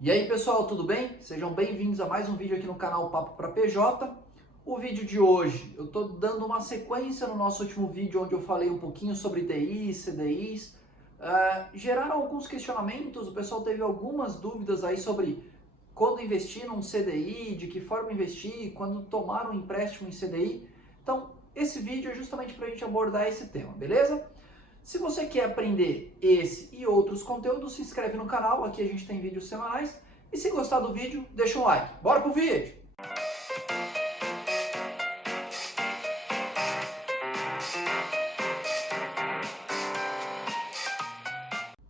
E aí pessoal, tudo bem? Sejam bem-vindos a mais um vídeo aqui no canal Papo para PJ. O vídeo de hoje, eu estou dando uma sequência no nosso último vídeo onde eu falei um pouquinho sobre DIs, CDIs. Geraram alguns questionamentos, o pessoal teve algumas dúvidas aí sobre quando investir num CDI, de que forma investir, quando tomar um empréstimo em CDI. Então, esse vídeo é justamente para a gente abordar esse tema, beleza? Se você quer aprender esse e outros conteúdos, se inscreve no canal, aqui a gente tem vídeos semanais. E se gostar do vídeo, deixa um like. Bora pro vídeo!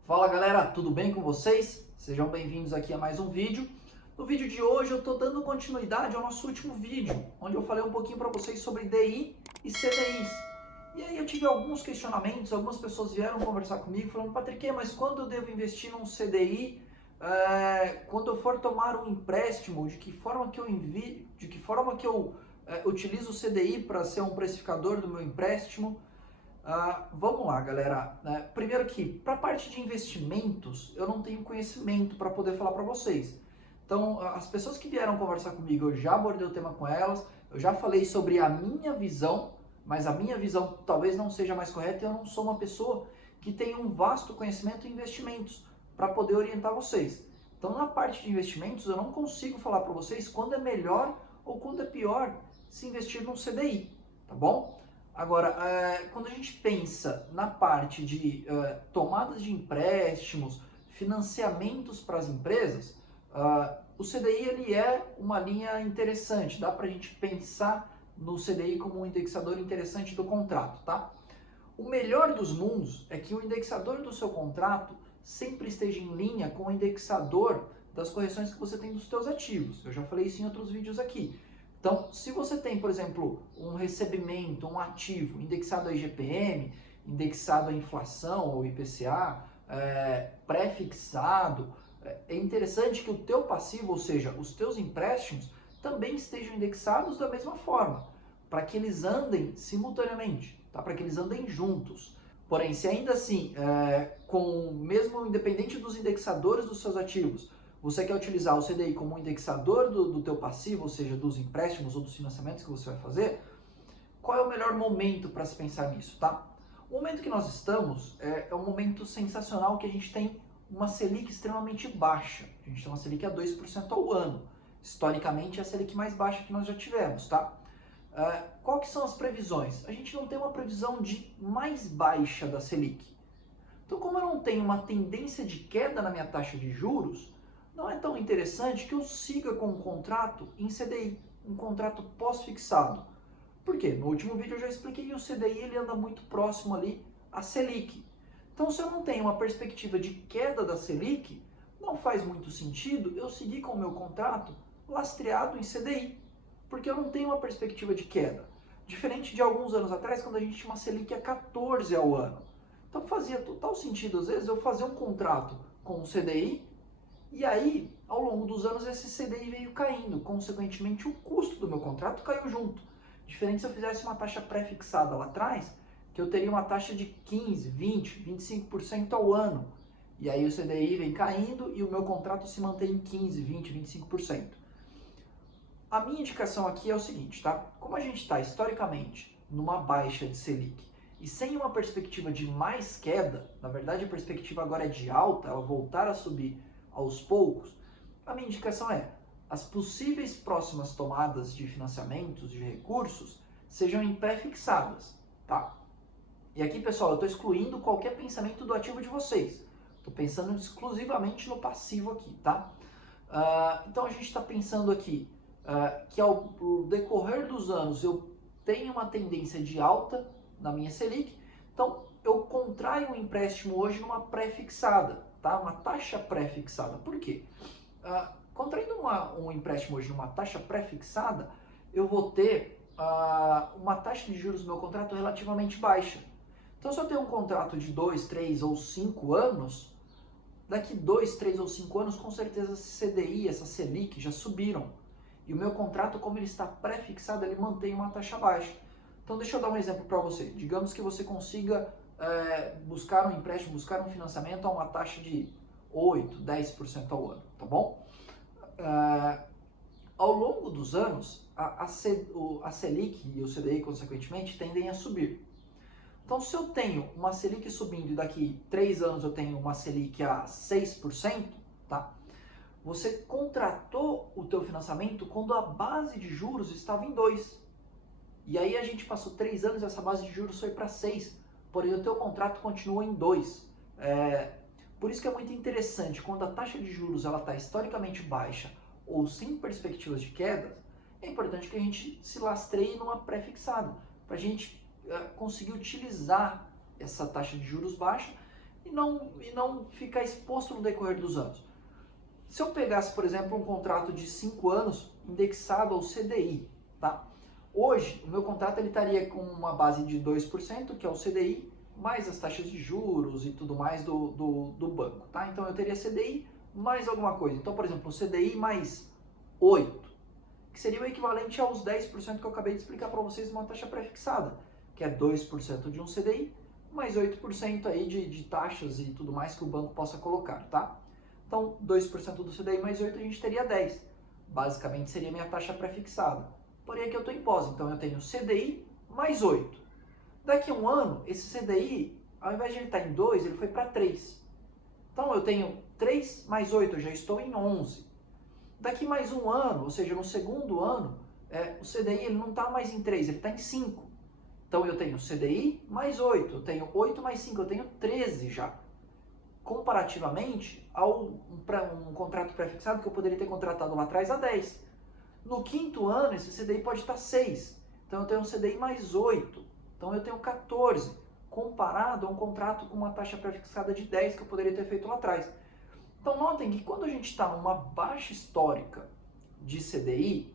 Fala galera, tudo bem com vocês? Sejam bem-vindos aqui a mais um vídeo. No vídeo de hoje eu estou dando continuidade ao nosso último vídeo, onde eu falei um pouquinho para vocês sobre DI e CDIs. E aí eu tive alguns questionamentos, algumas pessoas vieram conversar comigo falando, Patrick, mas quando eu devo investir num CDI? Quando eu for tomar um empréstimo, de que forma que eu utilizo o CDI para ser um precificador do meu empréstimo? Vamos lá, galera. Primeiro que, para a parte de investimentos, eu não tenho conhecimento para poder falar para vocês. Então, as pessoas que vieram conversar comigo, eu já abordei o tema com elas, eu já falei sobre a minha visão, mas a minha visão talvez não seja mais correta e eu não sou uma pessoa que tem um vasto conhecimento em investimentos para poder orientar vocês. Então, na parte de investimentos, eu não consigo falar para vocês quando é melhor ou quando é pior se investir num CDI, tá bom? Agora, quando a gente pensa na parte de tomadas de empréstimos, financiamentos para as empresas, o CDI ele é uma linha interessante, dá para a gente pensar no CDI como um indexador interessante do contrato, tá? O melhor dos mundos é que o indexador do seu contrato sempre esteja em linha com o indexador das correções que você tem dos seus ativos. Eu já falei isso em outros vídeos aqui. Então, se você tem, por exemplo, um recebimento, um ativo indexado a IGPM, indexado à inflação ou IPCA, pré-fixado, é interessante que o teu passivo, ou seja, os teus empréstimos, também estejam indexados da mesma forma, para que eles andem simultaneamente, tá? Para que eles andem juntos. Porém, se ainda assim, mesmo independente dos indexadores dos seus ativos, você quer utilizar o CDI como um indexador do teu passivo, ou seja, dos empréstimos ou dos financiamentos que você vai fazer, qual é o melhor momento para se pensar nisso, tá? O momento que nós estamos é um momento sensacional que a gente tem uma Selic extremamente baixa. A gente tem uma Selic a 2% ao ano. Historicamente, é a Selic mais baixa que nós já tivemos, tá? Qual que são as previsões? A gente não tem uma previsão de mais baixa da Selic. Então, como eu não tenho uma tendência de queda na minha taxa de juros, não é tão interessante que eu siga com um contrato em CDI, um contrato pós-fixado. Por quê? No último vídeo eu já expliquei que o CDI ele anda muito próximo ali à Selic. Então, se eu não tenho uma perspectiva de queda da Selic, não faz muito sentido eu seguir com o meu contrato lastreado em CDI, porque eu não tenho uma perspectiva de queda. Diferente de alguns anos atrás, quando a gente tinha uma Selic a 14 ao ano. Então fazia total sentido, às vezes, eu fazer um contrato com o CDI, e aí, ao longo dos anos, esse CDI veio caindo. Consequentemente, o custo do meu contrato caiu junto. Diferente se eu fizesse uma taxa pré-fixada lá atrás, que eu teria uma taxa de 15, 20, 25% ao ano. E aí o CDI vem caindo e o meu contrato se mantém em 15, 20, 25%. A minha indicação aqui é o seguinte, tá? Como a gente está historicamente numa baixa de Selic e sem uma perspectiva de mais queda, na verdade a perspectiva agora é de alta, ela voltar a subir aos poucos, a minha indicação é as possíveis próximas tomadas de financiamentos, de recursos, sejam em pré-fixadas, tá? E aqui, pessoal, eu estou excluindo qualquer pensamento do ativo de vocês. Estou pensando exclusivamente no passivo aqui, tá? Então a gente está pensando aqui que ao decorrer dos anos eu tenho uma tendência de alta na minha Selic, então eu contraio um empréstimo hoje numa pré-fixada, tá? Uma taxa pré-fixada. Por quê? Contraindo um empréstimo hoje numa taxa pré-fixada, eu vou ter uma taxa de juros do meu contrato relativamente baixa. Então, se eu tenho um contrato de 2, 3 ou 5 anos, daqui 2, 3 ou 5 anos, com certeza esse CDI, essa Selic já subiram. E o meu contrato, como ele está pré-fixado, ele mantém uma taxa baixa. Então, deixa eu dar um exemplo para você. Digamos que você consiga buscar um empréstimo, buscar um financiamento a uma taxa de 8%, 10% ao ano, tá bom? Ao longo dos anos, a Selic e o CDI, consequentemente, tendem a subir. Então, se eu tenho uma Selic subindo e daqui 3 anos eu tenho uma Selic a 6%, tá? Você contratou o teu financiamento quando a base de juros estava em 2. E aí a gente passou 3 anos e essa base de juros foi para 6. Porém, o teu contrato continua em 2. Por isso que é muito interessante, quando a taxa de juros está historicamente baixa ou sem perspectivas de queda, é importante que a gente se lastreie numa pré-fixada, para a gente conseguir utilizar essa taxa de juros baixa e não ficar exposto no decorrer dos anos. Se eu pegasse, por exemplo, um contrato de 5 anos indexado ao CDI, tá? Hoje, o meu contrato ele estaria com uma base de 2%, que é o CDI, mais as taxas de juros e tudo mais do banco, tá? Então, eu teria CDI mais alguma coisa. Então, por exemplo, o CDI mais 8, que seria o equivalente aos 10% que eu acabei de explicar para vocês numa taxa pré-fixada, que é 2% de um CDI, mais 8% aí de taxas e tudo mais que o banco possa colocar, tá? Então, 2% do CDI mais 8, a gente teria 10. Basicamente, seria minha taxa pré-fixada. Porém, aqui eu estou em pós, então eu tenho CDI mais 8. Daqui a um ano, esse CDI, ao invés de ele estar em 2, ele foi para 3. Então, eu tenho 3 mais 8, eu já estou em 11. Daqui mais um ano, ou seja, no segundo ano, o CDI ele não está mais em 3, ele está em 5. Então, eu tenho CDI mais 8, eu tenho 8 mais 5, eu tenho 13 já. Comparativamente a um contrato pré-fixado que eu poderia ter contratado lá atrás a 10. No quinto ano, esse CDI pode estar 6. Então, eu tenho um CDI mais 8. Então, eu tenho 14, comparado a um contrato com uma taxa pré-fixada de 10 que eu poderia ter feito lá atrás. Então, notem que quando a gente está numa baixa histórica de CDI,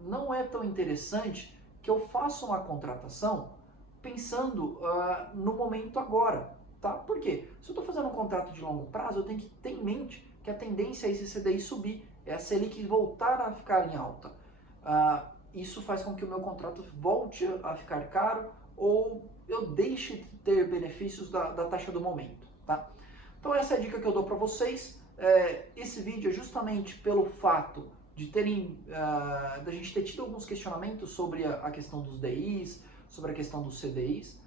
não é tão interessante que eu faça uma contratação pensando no momento agora. Tá? Por quê? Se eu estou fazendo um contrato de longo prazo, eu tenho que ter em mente que a tendência é esse CDI subir, é a Selic voltar a ficar em alta. Isso faz com que o meu contrato volte a ficar caro ou eu deixe de ter benefícios da taxa do momento. Tá? Então essa é a dica que eu dou para vocês. Esse vídeo é justamente pelo fato de da gente ter tido alguns questionamentos sobre a questão dos DIs, sobre a questão dos CDIs.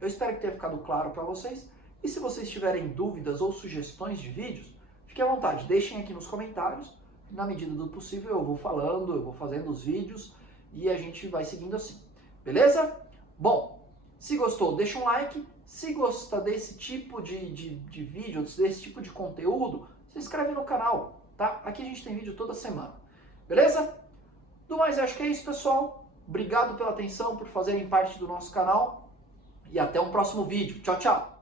Eu espero que tenha ficado claro para vocês. E se vocês tiverem dúvidas ou sugestões de vídeos, fiquem à vontade, deixem aqui nos comentários. Na medida do possível eu vou falando, eu vou fazendo os vídeos e a gente vai seguindo assim. Beleza? Bom, se gostou, deixa um like. Se gosta desse tipo de vídeo, desse tipo de conteúdo, se inscreve no canal, tá? Aqui a gente tem vídeo toda semana. Beleza? Do mais, acho que é isso, pessoal. Obrigado pela atenção, por fazerem parte do nosso canal. E até um próximo vídeo. Tchau, tchau!